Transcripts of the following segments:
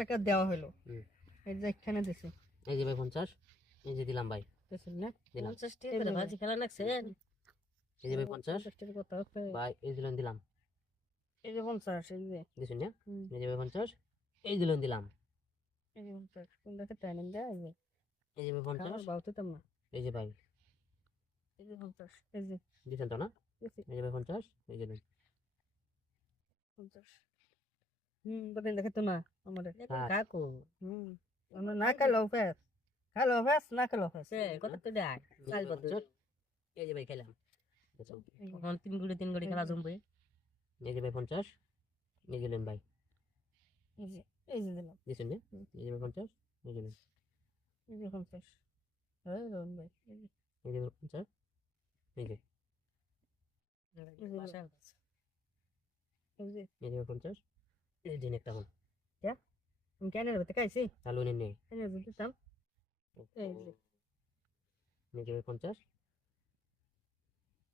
টাকা দেওয়া হলো, হুম। এই যে এখানে দিছে, এই যে ভাই 50, এই যে দিলাম ভাই, দিছেন না? দিলাম। 50 টাকা করে ভাজি খেলা নাকছেন। এই যে ভাই 50 50 টাকা কথা হচ্ছে, ভাই, এই দিলাম দিলাম, এই যে 50, এই যে দিছেন না? হুম, এই যে ভাই 50, এই দিলাম দিলাম। এই যে 50 কোন দেখে টাইম দেয়, এই যে এই যে ভাই খাবার 50, বাউতে তাম না, এই যে ভাই, এই যে 50, এই যে দিছেন তো না? দিছি এই যে ভাই 50, এই যে দিন। 50, বলেন দেখে তো না আমাদের, হ্যাঁ। কাকু আমরা না খেলো ফেস, খেলো ফেস না খেলো ফেস, সে কত তো দেয় চাল বদল। এই যে ভাই খেলাম, দিছেন। এখন 3 গুড়ি খেলা জমবে। এই যে ভাই 50, এই যে দিলেন ভাই, এই যে দিলাম, দিছেন না? এই যে ভাই 50, এই যে দিন। এই যে 50, হ্যাঁ রোহন ভাই, এই যে ভাই 50, এই যে, বাসায় এই যে এই যে ভাই 50, এই দিন একটা হন। আমি কেন নেবে কাইছি, চালু নেন নেই। এনে দিতাম, এই যে এই যে ভাই 50,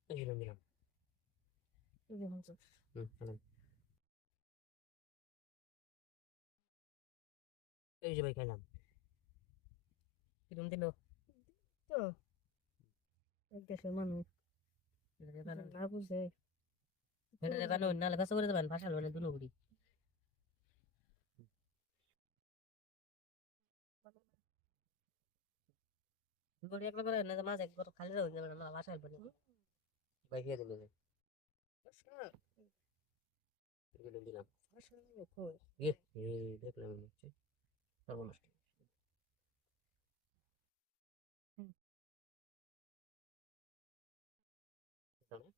এই যে দিলাম। এই যে 50, চালান। এই যে ভাই খেলাম। কিরম দিল তো এক দেশের মানুষ না বুঝে, এটা দেবেন না লেখা করে দেবেন ভাষা লনে দুনো গুড়ি গুড়ি একলা করে না মাছ একবার খালি হয়ে যাবে না ভাষা বলে ভাই খেয়ে দিল যে, এই যে দিলাম। এই দেখলাম আমি হচ্ছে সর্বনষ্ট। তাহলে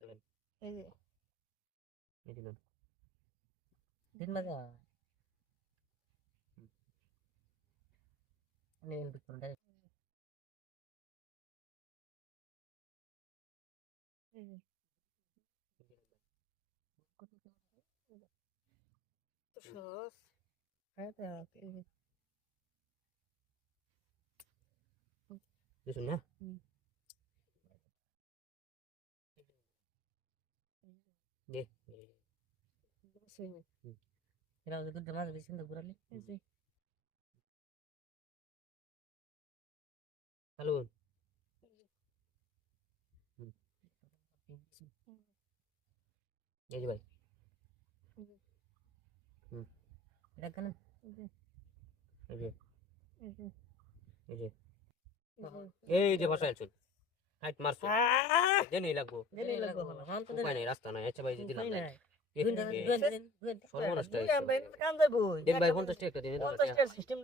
চলেন, এই যে এই দিলাম। দিন বাজা আমি এন্ড করতে এই যে তো সস হ্যাঁ দেখ, এই যে দিছেন না? দে। এরা দুটো মাছ বেশি সুন্দর ঘুরালে এই যে চালু। এই যে ভাই, এটা কেন এই যে, এই যে এই যে, এই যে বসায় আছেন। হাইট মারছো। জেনেই লাগবো। দেরি লাগবে হ্যাঁ তো উপায় নাই, রাস্তা নাই। আচ্ছা ভাই, যে দিলাম ভাই। দুই সর্বনষ্ট হয়েছে। কাম যাইবো দেন ভাই 50 টাকা একটা দিন। 50 টাকা সিস্টেম না,